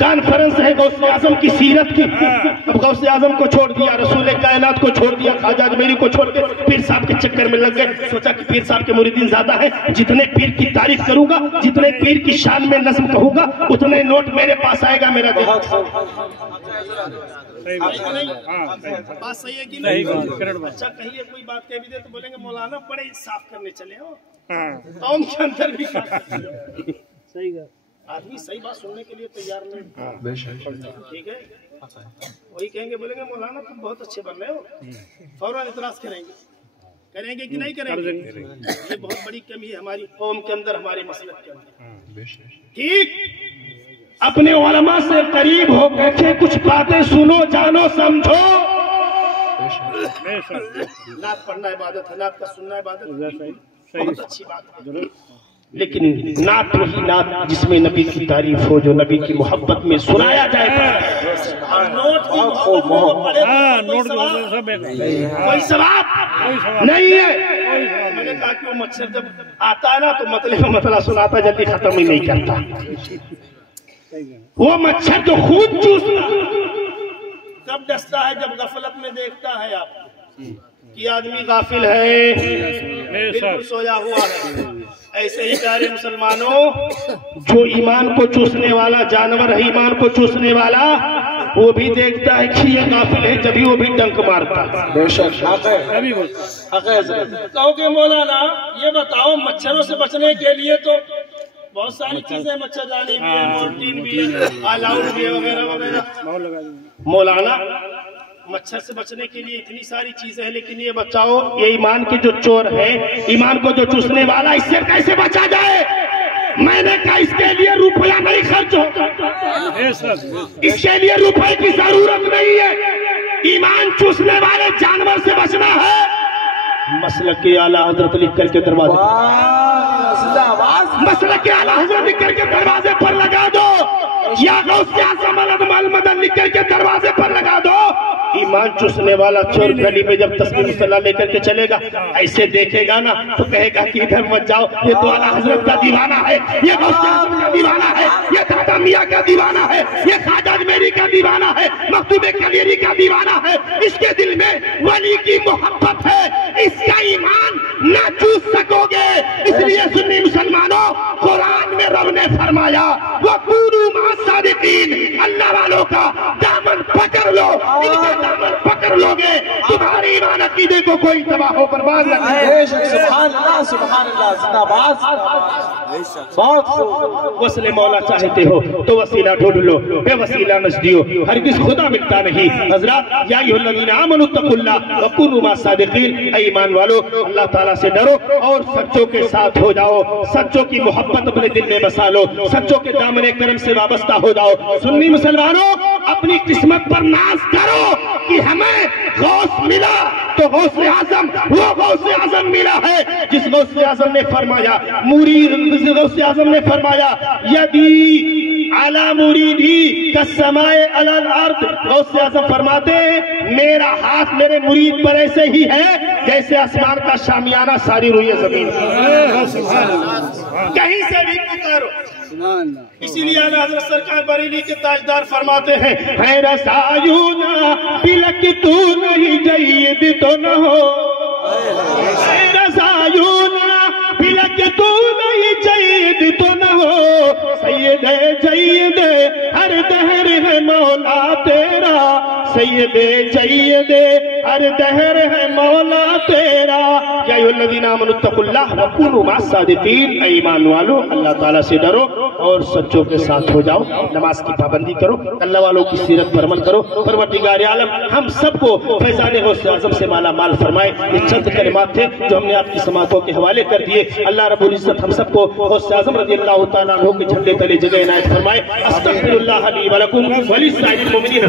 कॉन्फ्रेंस है गौसे आजम की सीरत की। अब गौसे आजम को छोड़ दिया, रसूल कायनात को छोड़ दिया, ख्वाजा अजमेरी को छोड़ के पीर साहब के चक्कर में लग गए। सोचा कि पीर साहब के मुरीदीन ज्यादा है, जितने पीर की तारीफ करूंगा, जितने पीर की शान में नज्म कहूंगा, उतने नोट मेरे पास आएगा। मेरा बात सही है कि नहीं? अच्छा कहिए कोई बात कह भी दे तो बोलेंगे मौलाना बड़े साफ करने चले हो, कौम के अंदर भी सही है। आदमी सही बात सुनने के लिए तैयार नहीं, ठीक है, वही कहेंगे, बोलेंगे मौलाना तुम बहुत अच्छे बन रहे हो, फौरन इतराज करेंगे कि नहीं करेंगे? ये बहुत बड़ी कमी है हमारी कौम के अंदर, हमारे मसलक के अंदर। ठीक, अपने उलमा से करीब हो करके कुछ बातें सुनो, जानो, समझो। नात पढ़ना इबादत है, नात का सुनना इबादत है, बहुत अच्छी बात है, लेकिन नात वही नात जिसमें नबी की तारीफ हो, जो नबी की मोहब्बत में सुनाया जाए। नोट कोई सवाब नहीं है। मैंने कहा कि वो मच्छर जब आता है ना तो मतला सुनाता, जल्दी खत्म ही नहीं करता। वो मच्छर जो खून चूसता कब डसता है? जब गफलत में देखता है आप कि आदमी गाफिल है, बिल्कुल सोया हुआ है। ऐसे ही प्यारे मुसलमानों, जो ईमान को चूसने वाला जानवर है, ईमान को चूसने वाला, वो भी देखता है कि ये गाफिल है, जब भी वो भी डंक मारता है। बेशक कहोगे मौलाना ये बताओ मच्छरों से बचने के लिए तो बहुत सारी चीजें, मच्छरदानी भी है, मोर्टीन भी है, ऑल आउट भी है, वगैरह वगैरह। मौलाना मच्छर से बचने के लिए इतनी सारी चीजें हैं, लेकिन ये बचाओ, ये ईमान के जो चोर है, ईमान को जो चूसने वाला, इससे कैसे बचा जाए? मैंने कहा इसके लिए रुपया नहीं खर्च होता, इसके लिए रुपए की जरूरत नहीं है। ईमान चूसने वाले जानवर से बचना है, मसलक के आला हजरत लिख करके दरवाजे, मसलक के आला हजरत लिख करके दरवाजे पर लगा दो, या गौसे आज़म अल मदन लिख करके दरवाजे पर लगा दो। ईमान चूसने वाला चोर गली में जब तस्वीर सल्ला लेकर के चलेगा, ऐसे देखेगा ना तो कहेगा कि इधर मत जाओ, ये तो आला हजरत का दीवाना है, ये गौसे आज़म का दीवाना है, ये दादा मियाँ का दीवाना है, ये ख्वाजा अजमेरी का दीवाना है, मखदूम कलीरी का दीवाना है। इसके दिल में वली की मोहब्बत है, इसका ईमान ना चूस सकोगे। इसलिए सुन्नी मुसलमानों, कुरान में रब ने फरमाया वकूनू मास्सादिकीन, अल्लाह वालों का दामन पकड़ लो, इनका दामन पकड़ लोगे, तुम्हारी ईमान अकीदे को कोई तबाह बर्बाद न करे। सुभान अल्लाह, सुभान अल्लाह, जिंदाबाद। बहुत वसीले मौला चाहते हो तो वसीला ढूंढ लो, बेवसीला नजदियो हरगिज खुदा मिलता नहीं। हजरत या अय्युहल्लज़ीना आमनू तक़ुल्लाह वकूनू मास्सादिकीन, ईमान वालों अल्लाह ताला से डरो और सच्चों के साथ हो जाओ, सच्चों की मोहब्बत अपने दिल में बसा लो, सच्चों के दामने करम से वाबस्ता हो जाओ। सुन्नी मुसलमानों, अपनी किस्मत पर नाज करो कि हमें गौस मिला, तो गौसे आजम वो गौसे आजम मिला है जिस गौसे आजम ने फरमाया, गौसे आजम ने फरमाया यदि अला मुरीदी कसमाए अलल अर्द। गौसे आजम फरमाते हैं मेरा हाथ मेरे मुरीद पर ऐसे ही है जैसे आसमान का शामियाना सारी रुई जमीन, कहीं से भी पुकारो। इसीलिए आला हज़रत सरकार बरेली के ताजदार फरमाते हैं है रसायूना बिलक तू नहीं जय्यद तो न हो, है रसायूना बिलक तू नहीं जय्यद तो न हो, सैयद है जय्यद हर दहर है मौला तेरा, सैयद जय्यद हर दहर है मौला तेरा। या अय्युहल्लज़ीना आमनुत्तकुल्लाह व कूनू मअस-सादिक़ीन, ईमान वालों अल्लाह ताला से डरो और सच्चों के साथ हो जाओ, नमाज की पाबंदी करो, अल्लाह वालों की सीरत पर अमल करो। परवरदिगार आलम हम सबको फैज़ान गौसे आज़म से माला माल फरमाए। ये चंद कलिमात थे जो हमने आपकी समातों के हवाले कर दिए। अल्लाह रब्बुल इज्जत हम सबको गौसे आज़म रज़ियल्लाहु तआला अन्हु के झंडे तले जगह इनायत फरमाए। अस्तग़फिरुल्लाह ली व लकुम व लिस्साइरिल मुमिनीन।